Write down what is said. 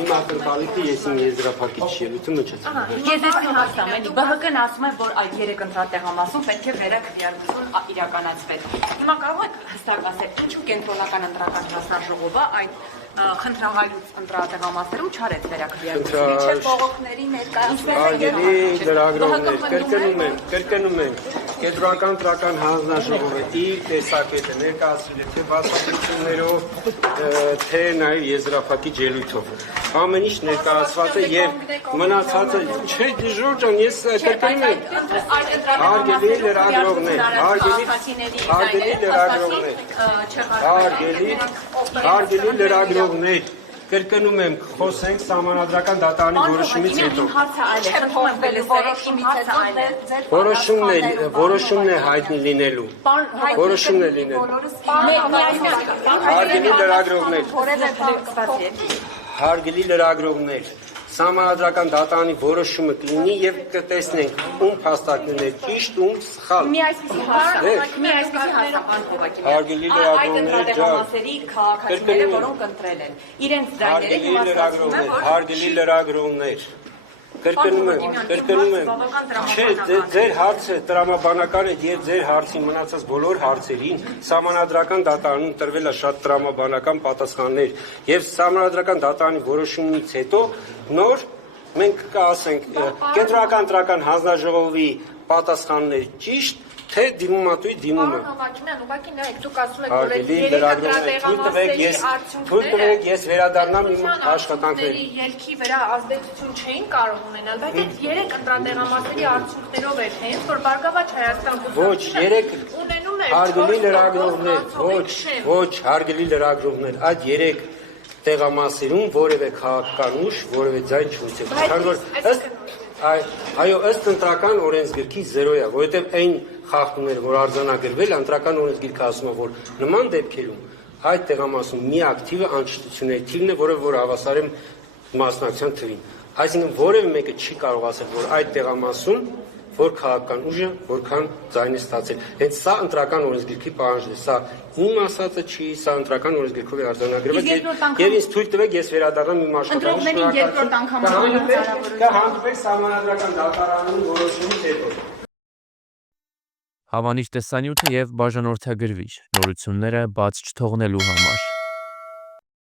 Հիմա ակնկալիքը ես իմ եզրափակիչ ելույթը չեմ։ Ես այսին հասամ էլի, ԲՀԿ-ն ասում է, որ այդ 3 ընտրատեղամասում պետք է վերաքվեարկություն իրականացվեր։ Հիմա կարող եք հստակ ասել, ինչու կենտրոնական ընտրական հանձնաժողովը այդ խնդրահարույց ընտրատեղամասերում չարեց վերաքվեարկություն։ Ինչեւ բողոքների ներկայացնում կրկնում են կենտրոնական ընտրական հանձնաժողովը իր տեսակետը ներկայացրել է թե բացատրություններով, թե նաև եզրափակիչ ելույթով։ Ամեն ինչ ներկայացված է եւ մնացածը չէ դժուր ջան, ես կրկնում եմ հարգելի լրագրողներ, հարգելի լրագրողներ, կրկնում եմ, խոսենք սահմանադրական դատարանի որոշումից հետո։ Որոշումն է հայտնի լինելու։ Որոշումն է լինելու։ Հարգելի լրագրողներ, սահմանադրական դատարանի որոշումը կլինի եւ կտեսնենք ում փաստարկներն են ճիշտ, ում սխալ։ Մի այսպիսի հարցական հովակի։ Հարգելի լրագրողներ, քաղաքացիները, որոնք ընտրել են, իրենց ձայները իմաստացնում են, հարգելի լրագրողներ, կրկնում եմ, չէ, ձեր հարցը տրամաբանական է եւ ձեր հարցի մնացած բոլոր հարցերին սահմանադրական դատարանում տրվել է շատ տրամաբանական պատասխաններ եւ սահմանադրական դատարանի որոշումից հետո նոր մենք կասենք կենտրոնական ընտրական հանձնաժողովի պատասխաններ ճիշտ թե դիմումատուի դիմումը։ Ուղղակի նայեք, դուք ասում եք, որ թույլ տվեք ես վերադառնամ իմ աշխատանքների ելքի վրա ազդեցություն չէին կարող ունենալ, բայց այդ 3 ընտրատեղամասերի արդյունքներով էր հենց, որ Բարգավաճ Հայաստան ոչ 3 հարգելի լրագրողներ, ոչ հարգելի լրագրողներ, այդ 3 տեղամասերում որևէ քաղաքական ուժ, որևէ ձայն չունեցել։ Քանի որ այո, ըստ ընտրական օրենսգրքի 0 է, որովհետև այն խախտումները, որ արձանագրվել, ընտրական օրենսգիրքը ասում է, որ նման դեպքերում այդ տեղամասում միակ թիվը անչստությունների թիվն է, որը որ հավասար է մասնակցության թվին։ Այսինքն որևէ մեկը չի կարող ասել, որ այդ տեղամասում որ քաղաքական ուժը որքան ձայն է ստացել։ Հենց սա ընտրական օրենսգիրքի պահանջն է, սա իմ ասածը չի, սա ընտրական օրենսգիրքով է արձանագրված եւ ինձ թույլ տվեք ես վերադառնամ իմ աշխատանքին։ Կհանդիպեք սահմանադրական դատարանում որոշումից հետո։ Հավանիչ տեսանյութը եւ բաժանորդագրվիչ նորությունները բաց չթողնելու համար։